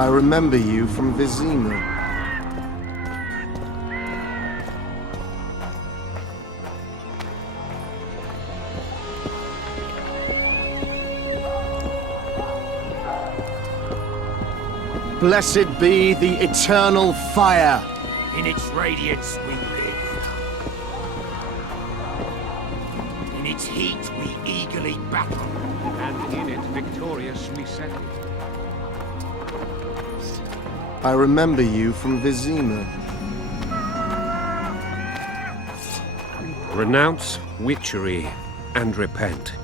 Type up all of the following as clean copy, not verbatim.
I remember you from Vizima. Blessed be the eternal fire. In its radiance we live. In its heat we eagerly battle. And in it victorious we settle. I remember you from Vizima. Renounce witchery and repent.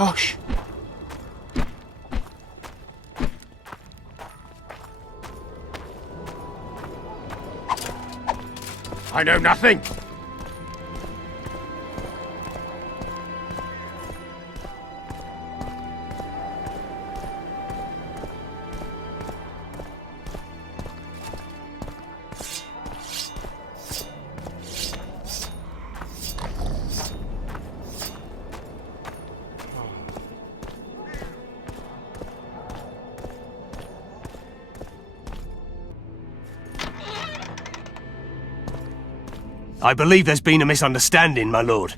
Hush! I know nothing. I believe there's been a misunderstanding, my lord.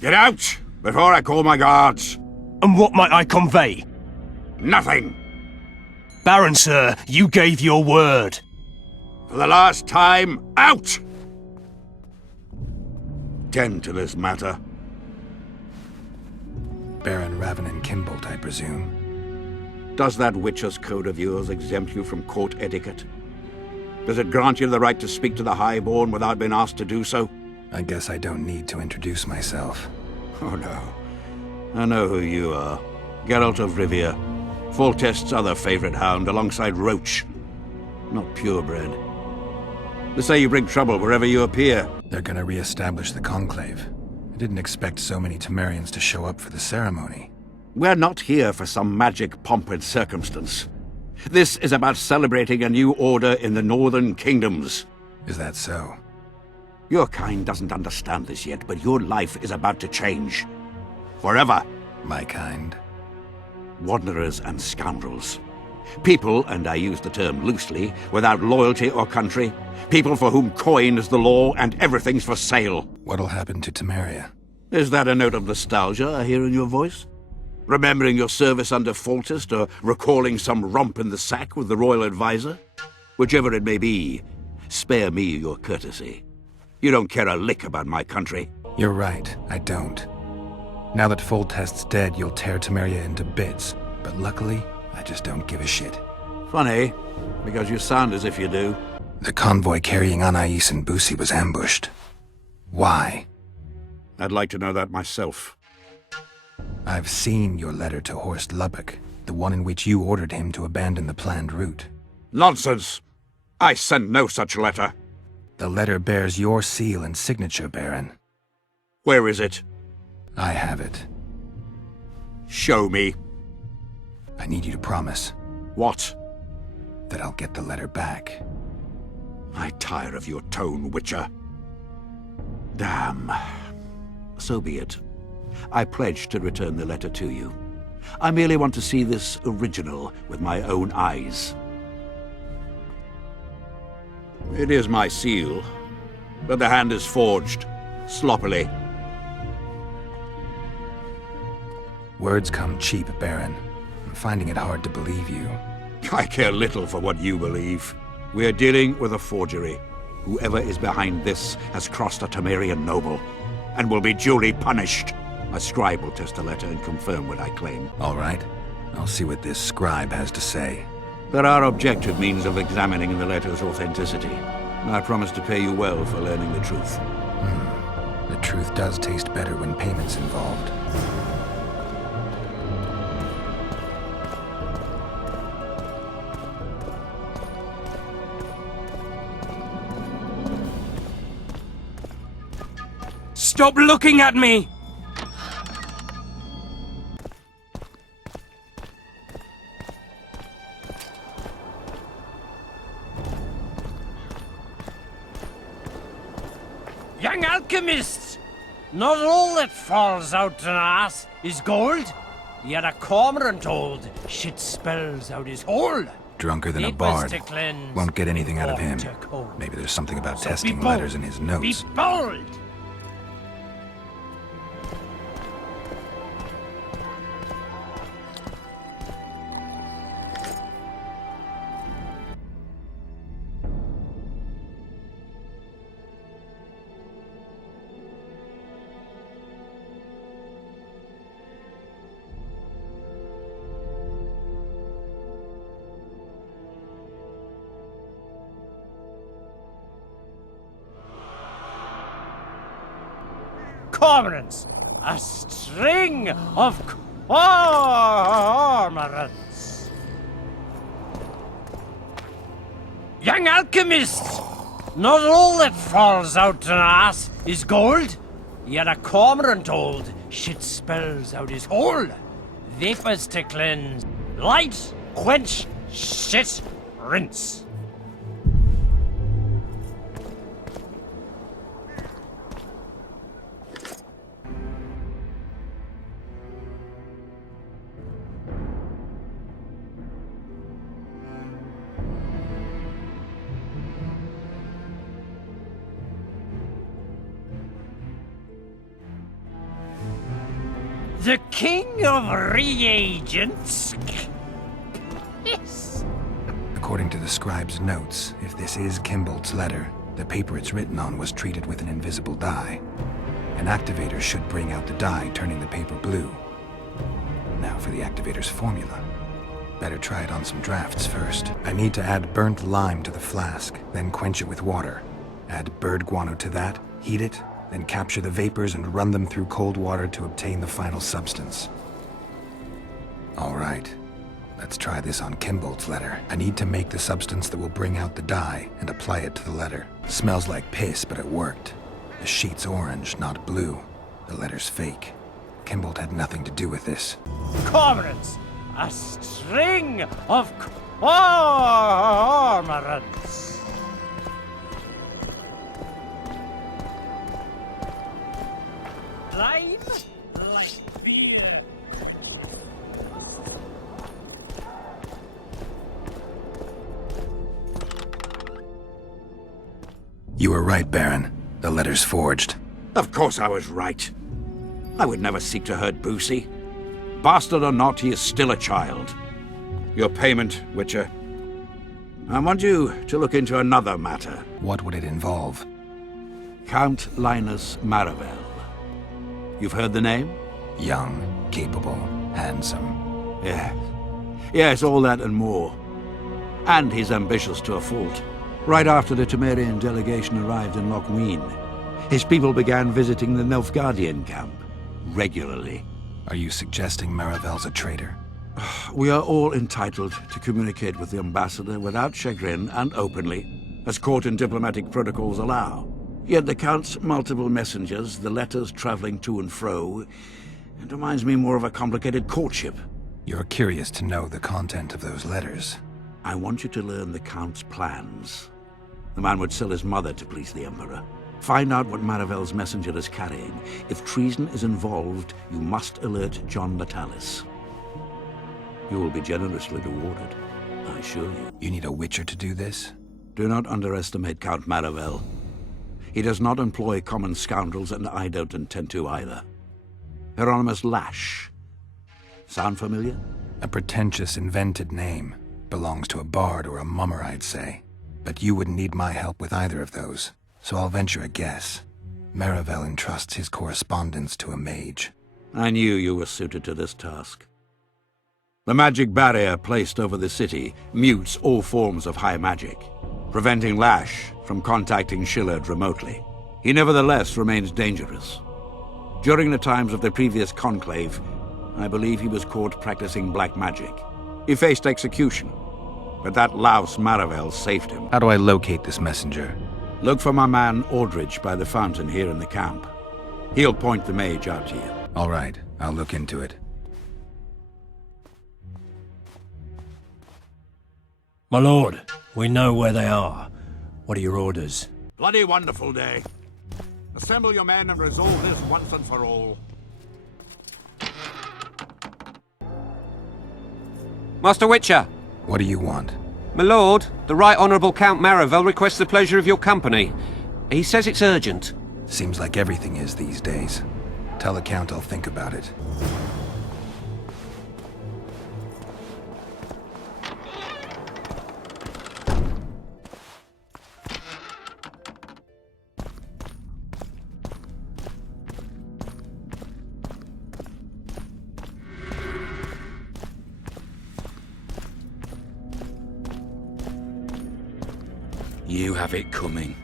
Get out, before I call my guards. And what might I convey? Nothing. Baron, sir, you gave your word. For the last time, out! Tend to this matter. Baron Ravenin Kimbolt, I presume. Does that Witcher's code of yours exempt you from court etiquette? Does it grant you the right to speak to the Highborn without being asked to do so? I guess I don't need to introduce myself. Oh no. I know who you are. Geralt of Rivia. Foltest's other favorite hound alongside Roche. Not purebred. They say you bring trouble wherever you appear. They're gonna re-establish the Conclave. I didn't expect so many Temerians to show up for the ceremony. We're not here for some magic pomp and circumstance. This is about celebrating a new order in the Northern Kingdoms. Is that so? Your kind doesn't understand this yet, but your life is about to change. Forever. My kind? Wanderers and scoundrels. People, and I use the term loosely, without loyalty or country. People for whom coin is the law and everything's for sale. What'll happen to Temeria? Is that a note of nostalgia I hear in your voice? Remembering your service under Foltest, or recalling some romp in the sack with the royal advisor? Whichever it may be, spare me your courtesy. You don't care a lick about my country. You're right, I don't. Now that Foltest's dead, you'll tear Temeria into bits. But luckily, I just don't give a shit. Funny, because you sound as if you do. The convoy carrying Anais and Busi was ambushed. Why? I'd like to know that myself. I've seen your letter to Horst Lubbock, the one in which you ordered him to abandon the planned route. Nonsense! I sent no such letter. The letter bears your seal and signature, Baron. Where is it? I have it. Show me. I need you to promise. What? That I'll get the letter back. I tire of your tone, Witcher. Damn. So be it. I pledge to return the letter to you. I merely want to see this original with my own eyes. It is my seal, but the hand is forged, sloppily. Words come cheap, Baron. I'm finding it hard to believe you. I care little for what you believe. We're dealing with a forgery. Whoever is behind this has crossed a Temerian noble, and will be duly punished. A scribe will test the letter and confirm what I claim. All right. I'll see what this scribe has to say. There are objective means of examining the letter's authenticity. I promise to pay you well for learning the truth. The truth does taste better when payment's involved. Stop looking at me! Young alchemists! Not all that falls out an ass is gold. Yet a cormorant old shit spells out his hole. Drunker than a Vapors bard. to cleanse, Won't get anything out of him. water cold. Maybe there's something about So testing be bold. letters in his notes. Be bold! Cormorants! A string of cormorants! Young alchemists! Not all that falls out an ass is gold. Yet a cormorant old shit spells out his hole. Vapors to cleanse, light, quench, shit, rinse. The king of reagents? Yes. According to the scribe's notes, if this is Kimbold's letter, the paper it's written on was treated with an invisible dye. An activator should bring out the dye, turning the paper blue. Now for the activator's formula. Better try it on some drafts first. I need to add burnt lime to the flask, then quench it with water. Add bird guano to that, heat it, then capture the vapors and run them through cold water to obtain the final substance. All right. Let's try this on Kimbold's letter. I need to make the substance that will bring out the dye and apply it to the letter. Smells like piss, but it worked. The sheet's orange, not blue. The letter's fake. Kimbold had nothing to do with this. Cormorants! A string of cormorants! Lime like beer. You were right, Baron. The letter's forged. Of course I was right. I would never seek to hurt Boosie. Bastard or not, he is still a child. Your payment, Witcher. I want you to look into another matter. What would it involve? Count Linus Maravel. You've heard the name? Young, capable, handsome. Yes. Yes, all that and more. And he's ambitious to a fault. Right after the Temerian delegation arrived in Loc Muinne, his people began visiting the Nilfgaardian camp regularly. Are you suggesting Maravel's a traitor? We are all entitled to communicate with the ambassador without chagrin and openly, as court and diplomatic protocols allow. Yet the Count's multiple messengers, the letters traveling to and fro, it reminds me more of a complicated courtship. You're curious to know the content of those letters. I want you to learn the Count's plans. The man would sell his mother to please the Emperor. Find out what Maravel's messenger is carrying. If treason is involved, you must alert John Natalis. You will be generously rewarded, I assure you. You need a Witcher to do this? Do not underestimate Count Maravel. He does not employ common scoundrels, and I don't intend to either. Hieronymus Lash. Sound familiar? A pretentious, invented name. Belongs to a bard or a mummer, I'd say. But you wouldn't need my help with either of those, so I'll venture a guess. Maravel entrusts his correspondence to a mage. I knew you were suited to this task. The magic barrier placed over the city mutes all forms of high magic, preventing Lash from contacting Shillard remotely. He nevertheless remains dangerous. During the times of the previous conclave, I believe he was caught practicing black magic. He faced execution, but that louse Maravel saved him. How do I locate this messenger? Look for my man Aldrich by the fountain here in the camp. He'll point the mage out to you. All right, I'll look into it. My lord, we know where they are. What are your orders? Bloody wonderful day. Assemble your men and resolve this once and for all. Master Witcher! What do you want? My lord, the Right Honourable Count Maravel requests the pleasure of your company. He says it's urgent. Seems like everything is these days. Tell the Count I'll think about it. You have it coming.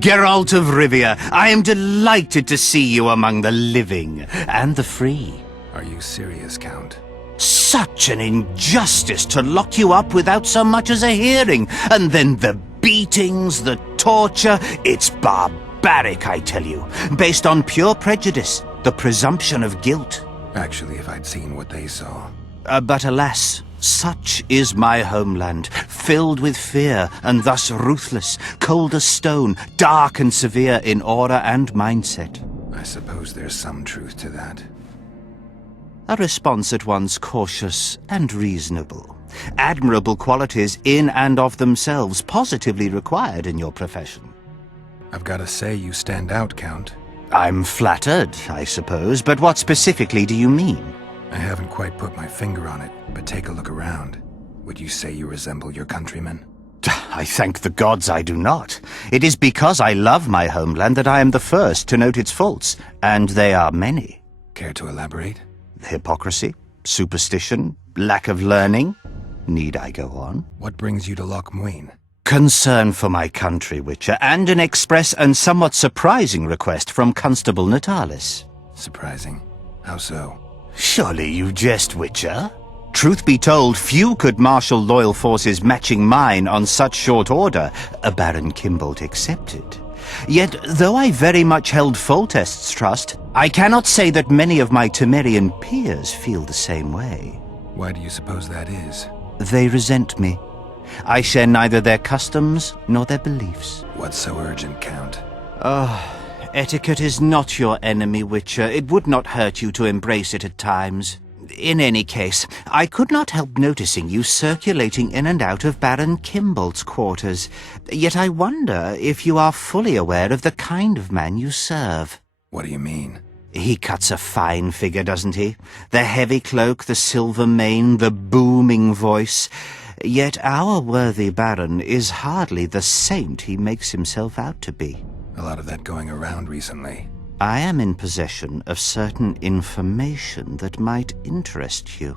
Geralt of Rivia, I am delighted to see you among the living and the free. Are you serious, Count? Such an injustice to lock you up without so much as a hearing, and then the beatings, the torture. It's barbaric, I tell you, based on pure prejudice, the presumption of guilt. Actually, if I'd seen what they saw. But alas, such is my homeland, filled with fear, and thus ruthless, cold as stone, dark and severe in aura and mindset. I suppose there's some truth to that. A response at once cautious and reasonable. Admirable qualities in and of themselves, positively required in your profession. I've got to say you stand out, Count. I'm flattered, I suppose, but what specifically do you mean? I haven't quite put my finger on it, but take a look around. Would you say you resemble your countrymen? I thank the gods I do not. It is because I love my homeland that I am the first to note its faults, and they are many. Care to elaborate? Hypocrisy, superstition, lack of learning. Need I go on? What brings you to Loc Muinne? Concern for my country, Witcher, and an express and somewhat surprising request from Constable Natalis. Surprising. How so? Surely you jest, Witcher? Truth be told, few could marshal loyal forces matching mine on such short order, a Baron Kimbolt excepted. Yet, though I very much held Foltest's trust, I cannot say that many of my Temerian peers feel the same way. Why do you suppose that is? They resent me. I share neither their customs nor their beliefs. What's so urgent, Count? Etiquette is not your enemy, Witcher. It would not hurt you to embrace it at times. In any case, I could not help noticing you circulating in and out of Baron Kimbolt's quarters. Yet I wonder if you are fully aware of the kind of man you serve. What do you mean? He cuts a fine figure, doesn't he? The heavy cloak, the silver mane, the booming voice. Yet our worthy Baron is hardly the saint he makes himself out to be. A lot of that going around recently. I am in possession of certain information that might interest you.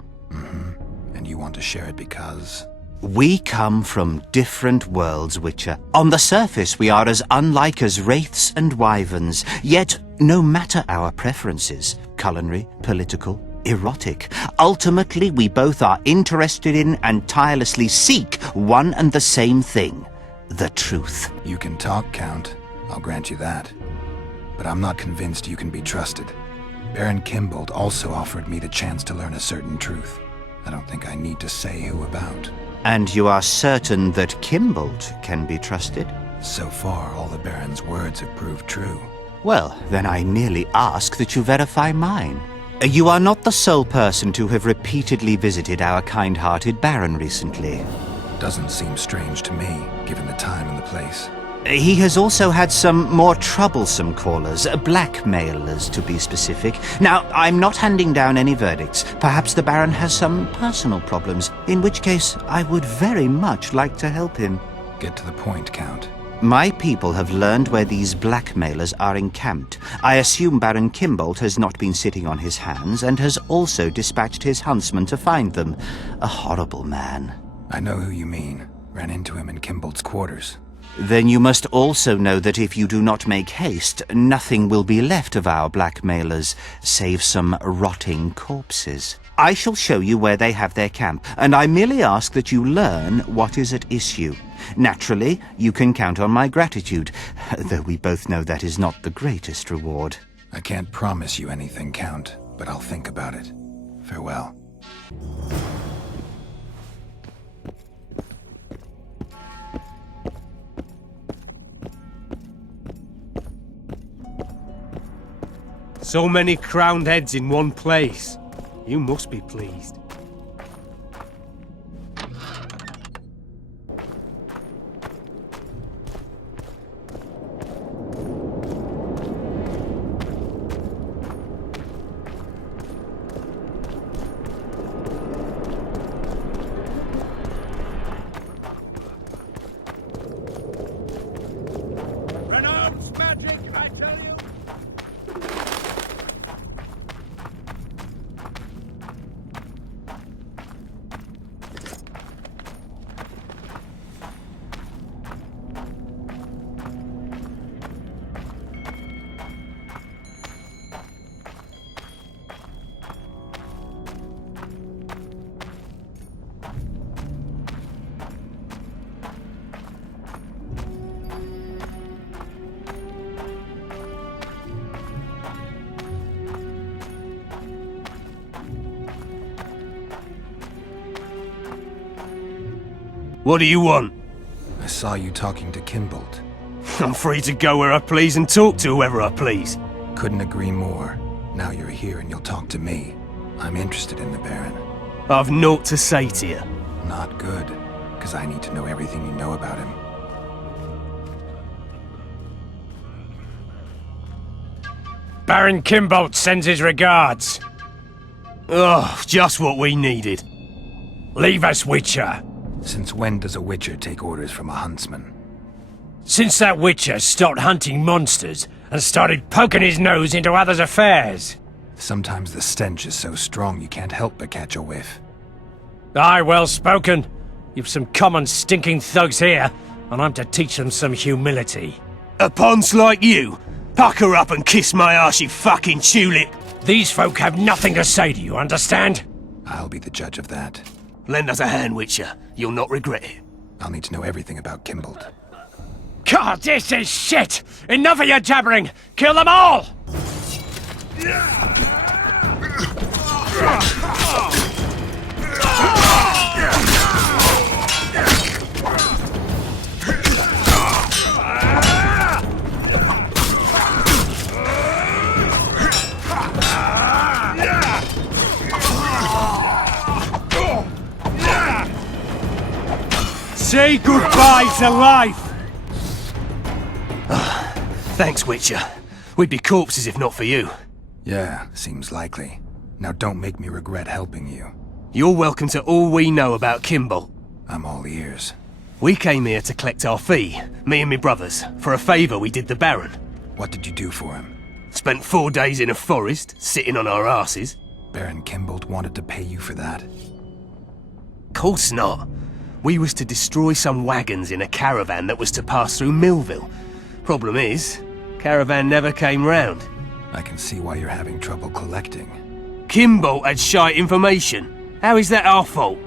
And you want to share it because... We come from different worlds, Witcher. On the surface, we are as unlike as wraiths and wyverns. Yet, no matter our preferences, culinary, political, erotic, ultimately we both are interested in and tirelessly seek one and the same thing. The truth. You can talk, Count. I'll grant you that. But I'm not convinced you can be trusted. Baron Kimbolt also offered me the chance to learn a certain truth. I don't think I need to say who about. And you are certain that Kimbolt can be trusted? So far, all the Baron's words have proved true. Well, then I merely ask that you verify mine. You are not the sole person to have repeatedly visited our kind-hearted Baron recently. Doesn't seem strange to me, given the time and the place. He has also had some more troublesome callers, blackmailers to be specific. Now, I'm not handing down any verdicts. Perhaps the Baron has some personal problems, in which case I would very much like to help him. Get to the point, Count. My people have learned where these blackmailers are encamped. I assume Baron Kimbolt has not been sitting on his hands and has also dispatched his huntsman to find them. A horrible man. I know who you mean. Ran into him in Kimbolt's quarters. Then you must also know that if you do not make haste, nothing will be left of our blackmailers, save some rotting corpses. I shall show you where they have their camp, and I merely ask that you learn what is at issue. Naturally, you can count on my gratitude, though we both know that is not the greatest reward. I can't promise you anything, Count, but I'll think about it. Farewell. So many crowned heads in one place. You must be pleased. Renounce magic, I tell you! What do you want? I saw you talking to Kimbolt. I'm free to go where I please and talk to whoever I please. Couldn't agree more. Now you're here and you'll talk to me. I'm interested in the Baron. I've naught to say to you. Not good, because I need to know everything you know about him. Baron Kimbolt sends his regards. Oh, just what we needed. Leave us, Witcher. Since when does a Witcher take orders from a huntsman? Since that Witcher stopped hunting monsters and started poking his nose into others' affairs. Sometimes the stench is so strong you can't help but catch a whiff. Aye, well spoken. You've some common stinking thugs here, and I'm to teach them some humility. A ponce like you? Pucker up and kiss my arse, you fucking tulip. These folk have nothing to say to you, understand? I'll be the judge of that. Lend us a hand, Witcher. You'll not regret it. I'll need to know everything about Kimbolt. God, this is shit! Enough of your jabbering! Kill them all! Say goodbye to life! Thanks, Witcher. We'd be corpses if not for you. Yeah, seems likely. Now don't make me regret helping you. You're welcome to all we know about Kimbolt. I'm all ears. We came here to collect our fee, me and me brothers, for a favour we did the Baron. What did you do for him? Spent 4 days in a forest, sitting on our asses. Baron Kimbolt wanted to pay you for that? Course not. We was to destroy some wagons in a caravan that was to pass through Millville. Problem is, caravan never came round. I can see why you're having trouble collecting. Kimbolt had shite information. How is that our fault?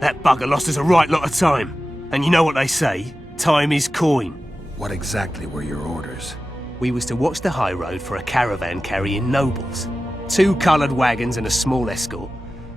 That bugger lost us a right lot of time. And you know what they say, time is coin. What exactly were your orders? We was to watch the high road for a caravan carrying nobles. 2 coloured wagons and a small escort.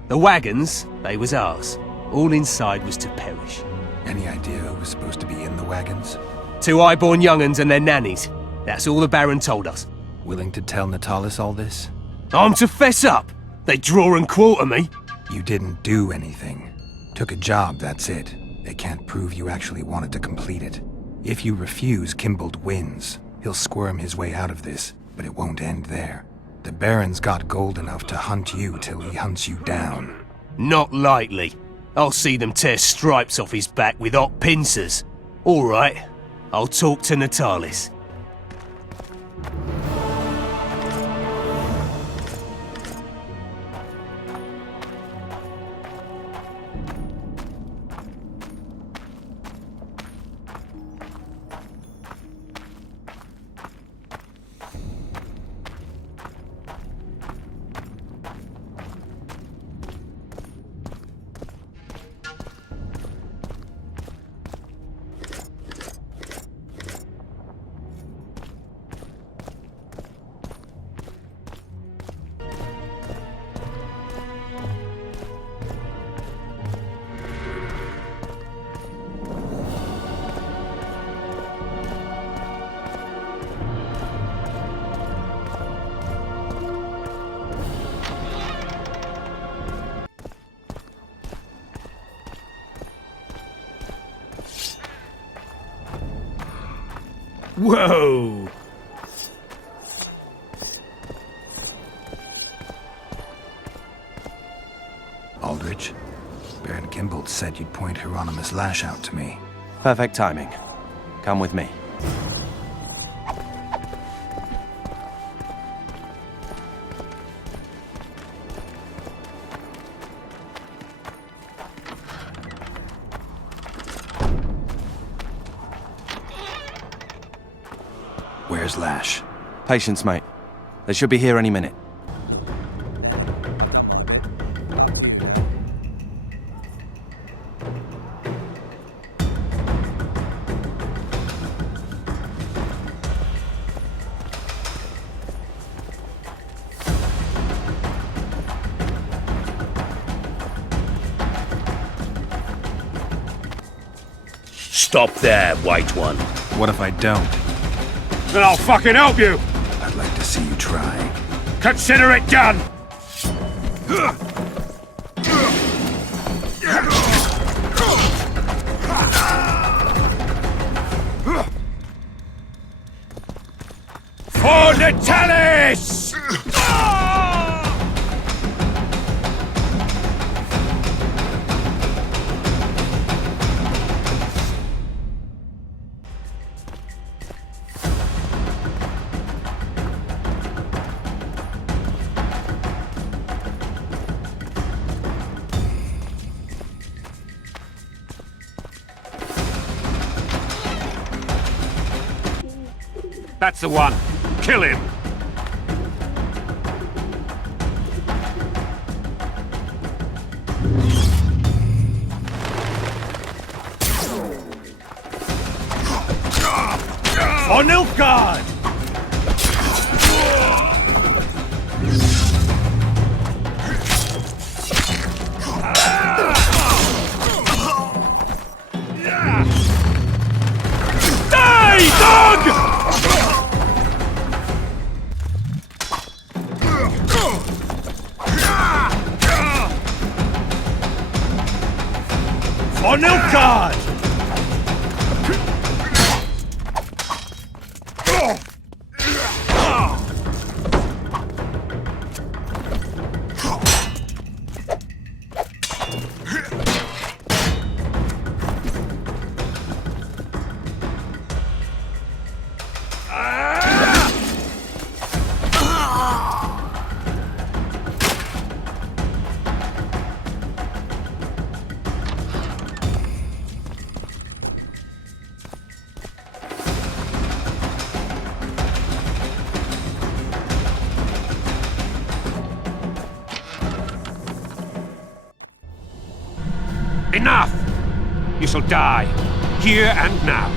The wagons, they was ours. All inside was to perish. Any idea who was supposed to be in the wagons? 2 high-born young'uns and their nannies. That's all the Baron told us. Willing to tell Natalis all this? I'm to fess up. They draw and quarter me. You didn't do anything. Took a job, that's it. They can't prove you actually wanted to complete it. If you refuse, Kimbolt wins. He'll squirm his way out of this, but it won't end there. The Baron's got gold enough to hunt you till he hunts you down. Not likely. I'll see them tear stripes off his back with hot pincers. All right, I'll talk to Natalis. Whoa! Aldrich, Baron Kimbolt said you'd point Hieronymus Lash out to me. Perfect timing. Come with me. Where's Lash? Patience, mate. They should be here any minute. Stop there, White One. What if I don't? Then I'll fucking help you! I'd like to see you try. Consider it done! For the Talis! That's the one. Kill him. For Nilfgaard! Die, dog! For Nilfgaard! Enough! You shall die, here and now.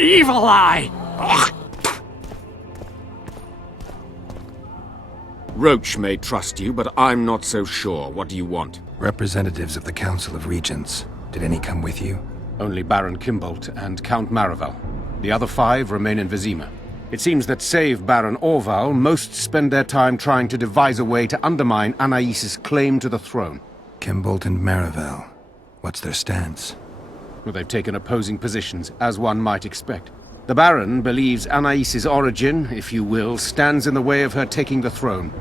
Evil eye! Roche may trust you, but I'm not so sure. What do you want? Representatives of the Council of Regents. Did any come with you? Only Baron Kimbolt and Count Maravel. The other 5 remain in Vizima. It seems that save Baron Orval, most spend their time trying to devise a way to undermine Anais' claim to the throne. Kimbolt and Maravel. What's their stance? Well, they've taken opposing positions, as one might expect. The Baron believes Anais' origin, if you will, stands in the way of her taking the throne,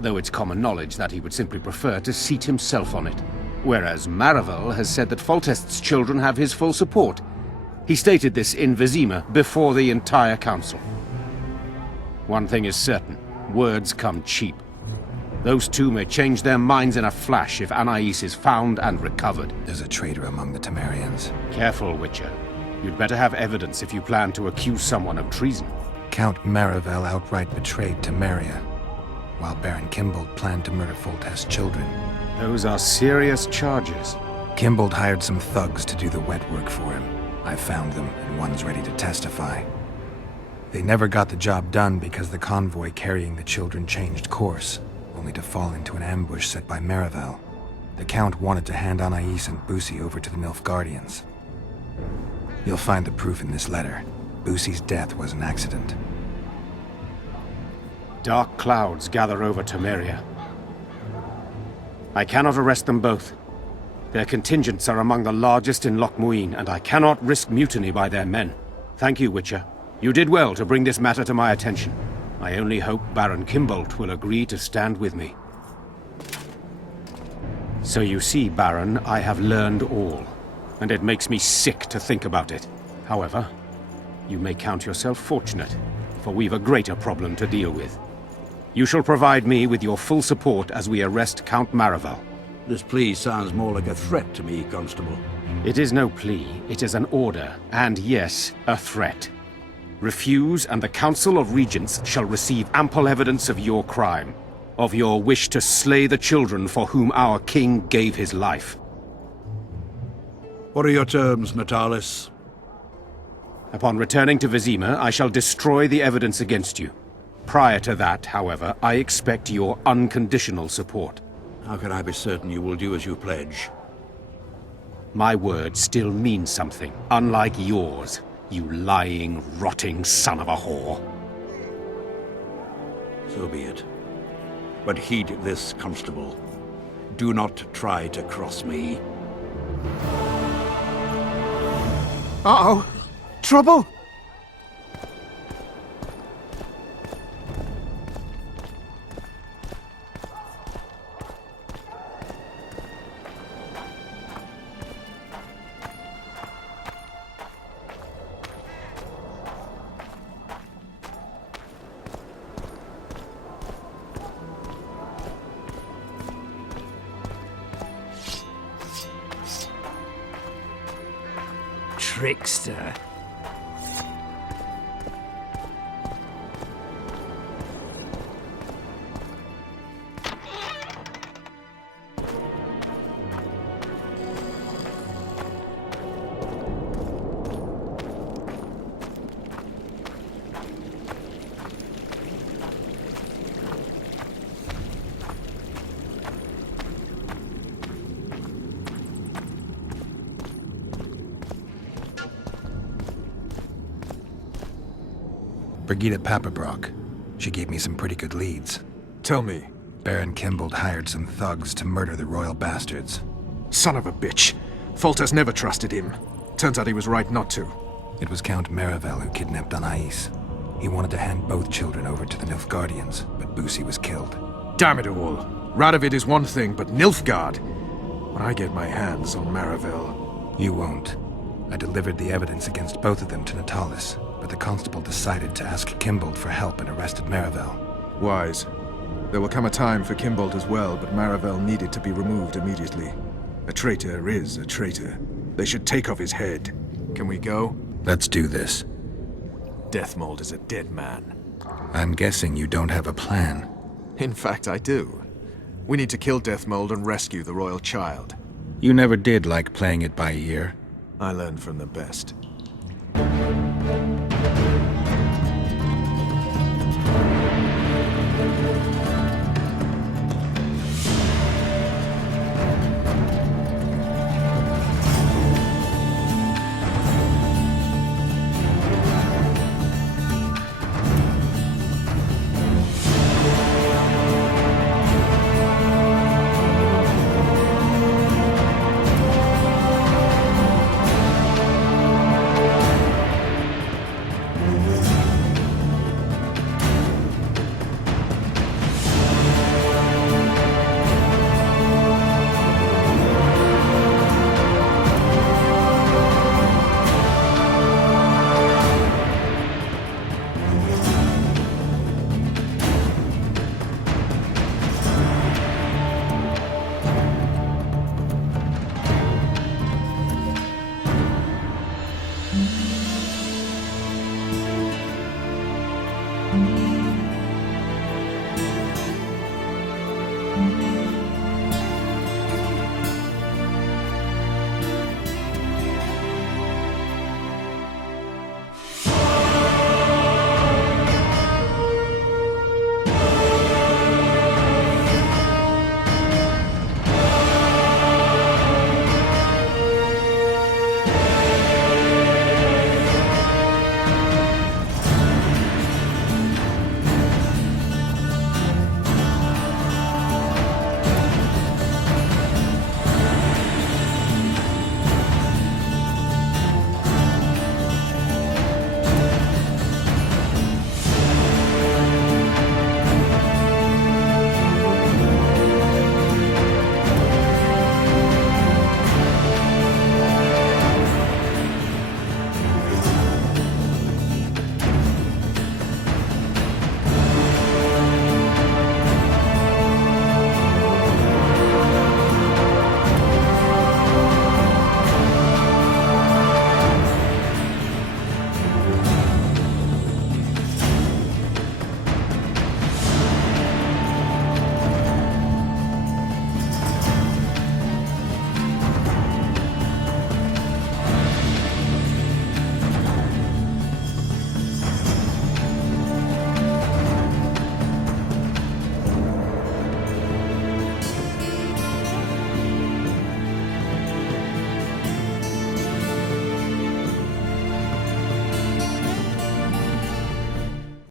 though it's common knowledge that he would simply prefer to seat himself on it. Whereas Maravel has said that Foltest's children have his full support. He stated this in Vizima before the entire council. One thing is certain, words come cheap. Those two may change their minds in a flash if Anais is found and recovered. There's a traitor among the Temerians. Careful, Witcher. You'd better have evidence if you plan to accuse someone of treason. Count Maravel outright betrayed Temeria, while Baron Kimbolt planned to murder Foltest's children. Those are serious charges. Kimbolt hired some thugs to do the wet work for him. I found them, and one's ready to testify. They never got the job done because the convoy carrying the children changed course, only to fall into an ambush set by Maravel. The Count wanted to hand Anais and Busi over to the Nilfgaardians. You'll find the proof in this letter. Busi's death was an accident. Dark clouds gather over Temeria. I cannot arrest them both. Their contingents are among the largest in Loc Muinne, and I cannot risk mutiny by their men. Thank you, Witcher. You did well to bring this matter to my attention. I only hope Baron Kimbolt will agree to stand with me. So you see, Baron, I have learned all, and it makes me sick to think about it. However, you may count yourself fortunate, for we've a greater problem to deal with. You shall provide me with your full support as we arrest Count Maravel. This plea sounds more like a threat to me, Constable. It is no plea, it is an order, and yes, a threat. Refuse, and the Council of Regents shall receive ample evidence of your crime, of your wish to slay the children for whom our king gave his life. What are your terms, Natalis? Upon returning to Vizima, I shall destroy the evidence against you. Prior to that, however, I expect your unconditional support. How can I be certain you will do as you pledge? My word still means something, unlike yours, you lying, rotting son of a whore. So be it. But heed this, Constable. Do not try to cross me. Uh-oh! Trouble! Trickster. Brigitte Papabrock. She gave me some pretty good leads. Tell me. Baron Kimbolt hired some thugs to murder the royal bastards. Son of a bitch. Foltest never trusted him. Turns out he was right not to. It was Count Maravel who kidnapped Anais. He wanted to hand both children over to the Nilfgaardians, but Busi was killed. Damn it all. Radovid is one thing, but Nilfgaard? When I get my hands on Maravel... You won't. I delivered the evidence against both of them to Natalis, but the constable decided to ask Kimbolt for help and arrested Maravel. Wise. There will come a time for Kimbolt as well, but Maravel needed to be removed immediately. A traitor is a traitor. They should take off his head. Can we go? Let's do this. Deathmold is a dead man. I'm guessing you don't have a plan. In fact, I do. We need to kill Deathmold and rescue the royal child. You never did like playing it by ear. I learned from the best.